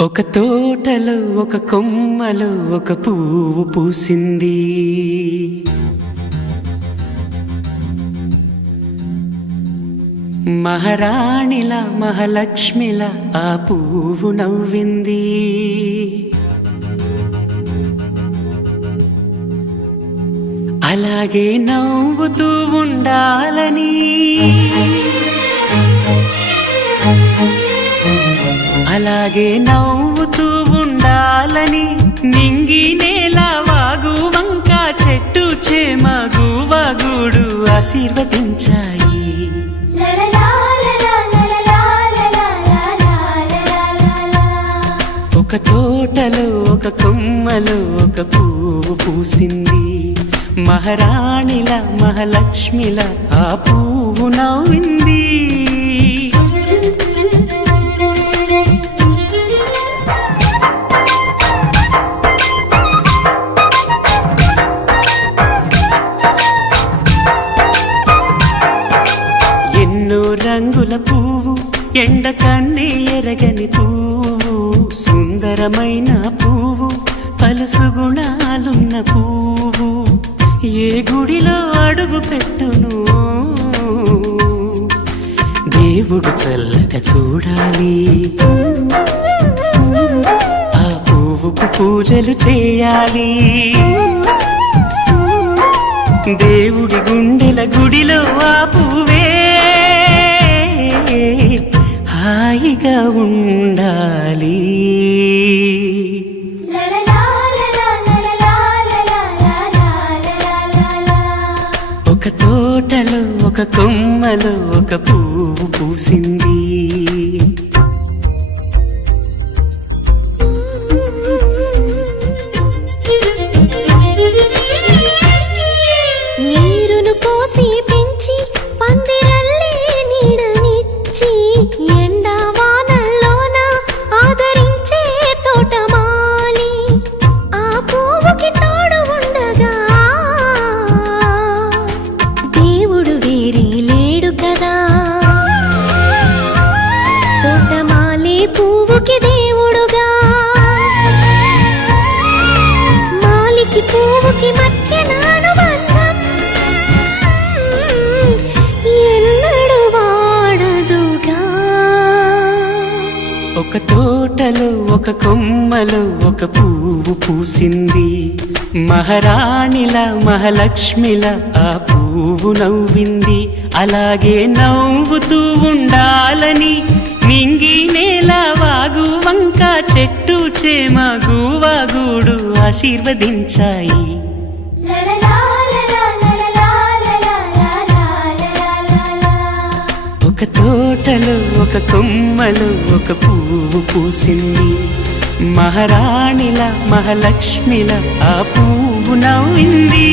ఒక తోటలో ఒక కొమ్మలో ఒక పువ్వు పూసింది. మహారాణిలా మహాలక్ష్మిలా ఆ పువ్వు నవ్వింది. అలాగే నవ్వుతూ ఉండాలని, అలాగే నవ్వుతూ ఉండాలని నింగి నేల వాగు వంక చెట్టు చేమ గువగూడు ఆశీర్వదించాయి. ఒక తోటలో ఒక కొమ్మలో ఒక పువ్వు పూసింది. మహారాణిలా మహాలక్ష్మిలా ఆ పువ్వు నవ్వింది. రంగుల పువ్వు, ఎండ కన్నే ఎరగని పువ్వు, సుందరమైన పువ్వు, పలుసు గుణాలున్న పువ్వు, ఏ గుడిలో అడుగు పెట్టును దేవుడు చల్లగా చూడాలి. ఆ పువ్వుకు పూజలు చేయాలి. దేవుడి గుండెల గుడిలో ఆ పువ్వే హాయిగా ఉండాలి. ఒక తోటలో ఒక కొమ్మలో ఒక పువ్వు పూసింది. పువ్వుకి మధ్య నానుబంధం ఎన్నడు వాడదుగా. ఒక తోటలో ఒక కొమ్మలో ఒక పువ్వు పూసింది. మహారాణిలా మహాలక్ష్మిలా ఆ పువ్వు నవ్వింది. అలాగే నవ్వుతూ ఉండాలని నింగి నేల వాగు వంక చెట్టు చేమ గువగూడు ఆశీర్వదించాయి. ఒక తోటలో ఒక కొమ్మలో ఒక పువ్వు పూసింది. మహారాణిలా మహాలక్ష్మిలా ఆ పువ్వు నవ్వింది.